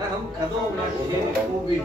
هم کدام نشین خوبی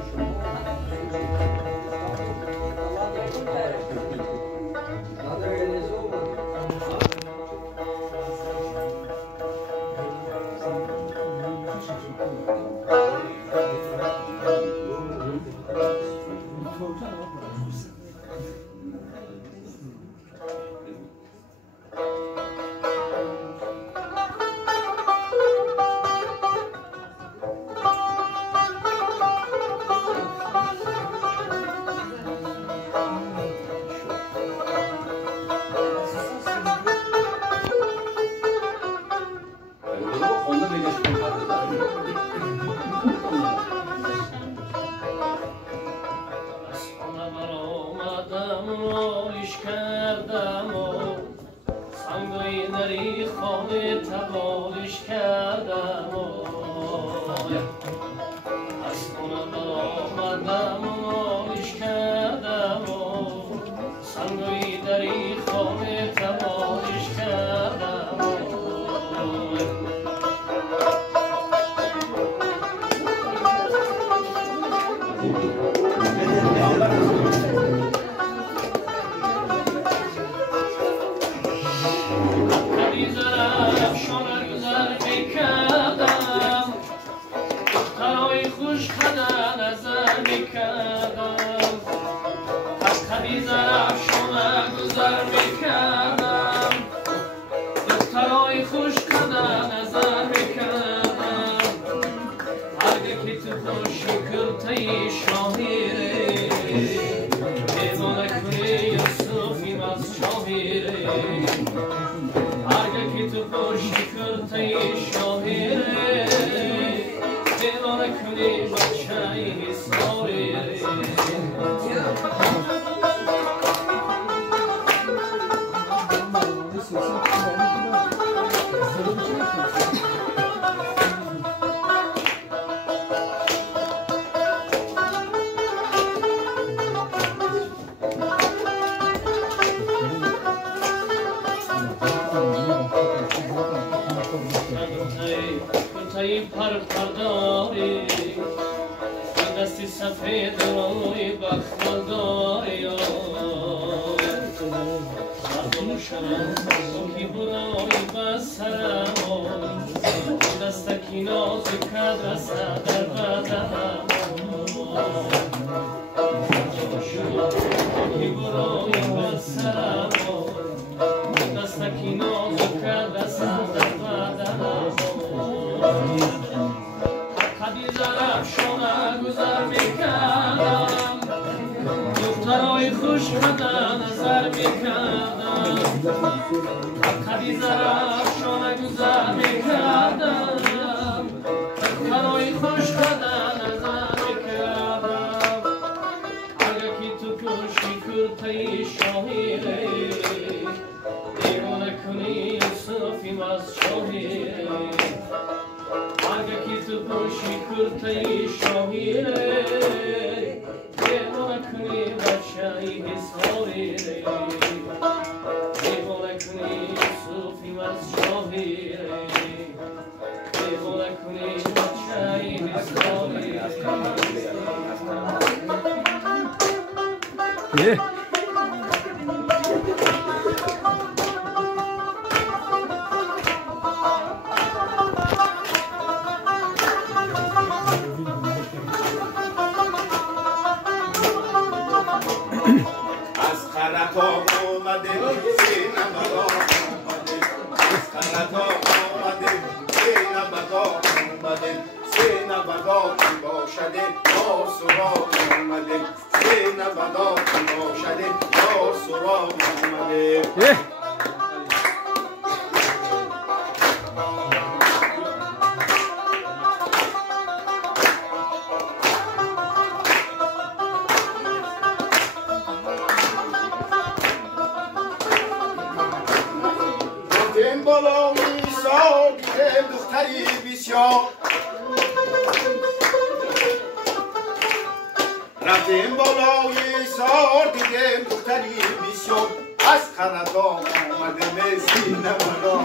رفتیم بالای سار دیدم دختری بیشون از خرطان آمده مسکین نمالا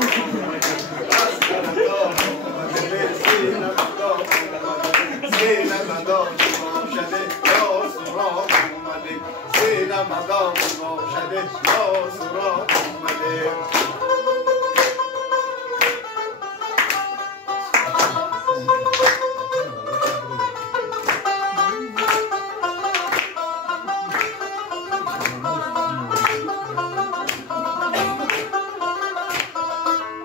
از خرطان آمده مسکین نمالا بدا باشده یا سراغ آمده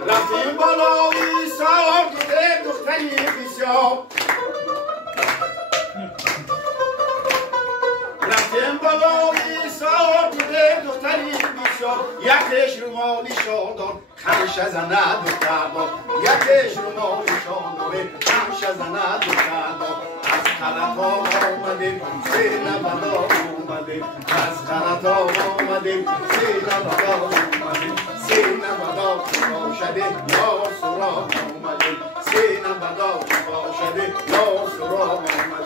رفتیم بالای سار دیده دختری بسیار رفتیم بالای سار دیده دختری بسیار یکش رومالی شادان خمشه زند دختردان یکش رومالی شادان خمشه زند دختردان از خلطا آمدیم سیل بدا آمدیم از خلطا آمدیم سیل بدا آمدیم سیل بدا باشده یا سراغ آمدیم سیل بدا باشده یا سراغ آمدیم